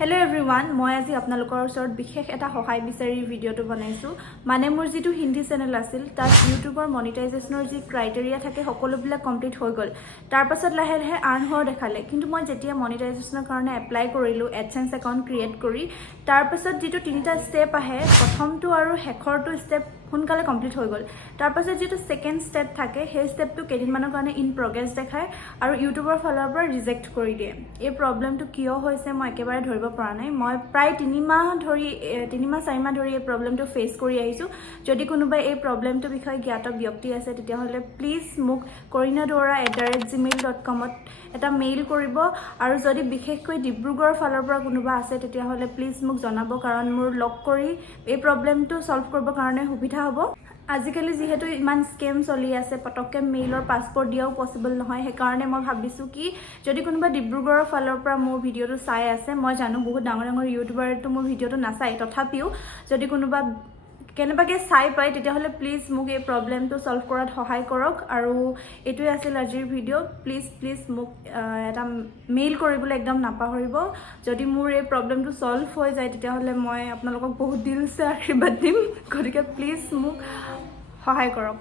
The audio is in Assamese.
Hello everyone, মই আজি আপোনালোকৰ ওচৰত বিশেষ এটা সহায় বিচাৰি ভিডিওটো বনাইছো মানে মোৰ যেটো হিন্দী চেনেল আছিল তাত ইউটিউবৰ মনিটাইজেশনৰ যি ক্ৰাইটেৰিয়া থাকে সকলোবিলাক কমপ্লিট হৈ গল তাৰ পাছত লাহে লাহে আৰ্ন হোৱা দেখালে কিন্তু মই যেতিয়া মনিটাইজেশনৰ কাৰণে এপ্লাই কৰিলো এডসেন্স একাউন্ট ক্ৰিয়েট কৰি তাৰ পাছত যেটো তিনিটা স্টেপ আহে প্ৰথমটো আৰু শেষৰটো স্টেপ সোনকালে কমপ্লিট হৈ গল তাৰ পাছত যেটো সেকেন্ড স্টেপ থাকে সেই স্টেপটো কেদিনমানৰ কাৰণে ইন প্ৰগ্ৰেছ দেখায় আৰু ইউটিউবৰ ফালৰ পৰা ৰিজেক্ট কৰি দিয়ে এই প্ৰবলেমটো কিয় হৈছে মই একেবাৰে ধৰিব পৰা নাই মই প্ৰায় 3 মাহ 4 মাহ ধৰি এই প্ৰবলেমটো ফেস কৰি আহিছো যদি কোনোবা এই প্ৰবলেমটো বিষয়ে জ্ঞাত ব্যক্তি আছে তেতিয়া হলে প্লিজ মোক korinadora@gmail.com ত এটা মেইল কৰিব আৰু যদি বিশেষকৈ ডিব্ৰুগড়ৰ ফালৰ পৰা কোনোবা আছে তেতিয়া হলে প্লিজ মোক জনাব কাৰণ মোৰ লক কৰি এই প্ৰবলেমটো সলভ কৰিব কাৰণে সুবিধা হ'ব আজিকালি যেহেতু ইমান স্কেম চলি আছে পটককে মেইলৰ পাসপোৰ্ট দিয়াও পসিবল নহয় হে কাৰণে মই ভাবিছো কি যদি কোনোবা ডিব্ৰুগড়ৰ ফালৰ পৰা মোৰ ভিডিওটো চাই আছে মই জানো বহুত ডাঙৰ ইউটিউবাৰটো মোৰ ভিডিওটো নাচাই তথাপিও যদি কোনোবা কেনেবাকে চাই পাই তেতিয়া হলে প্লিজ মোক এই প্ৰবলেমটো সলভ কৰাত সহায় কৰক আৰু এটোই আছিল আজিৰ ভিডিও প্লিজ মোক এটা মেইল কৰিবলৈ একদম নাপাহৰিব যদি মোৰ এই প্ৰবলেমটো সলভ হৈ যায় তেতিয়া হলে মই আপোনালোকক বহুত দিলছে আশীৰ্বাদ দিম গতিকে প্লিজ মোক সহায় কৰক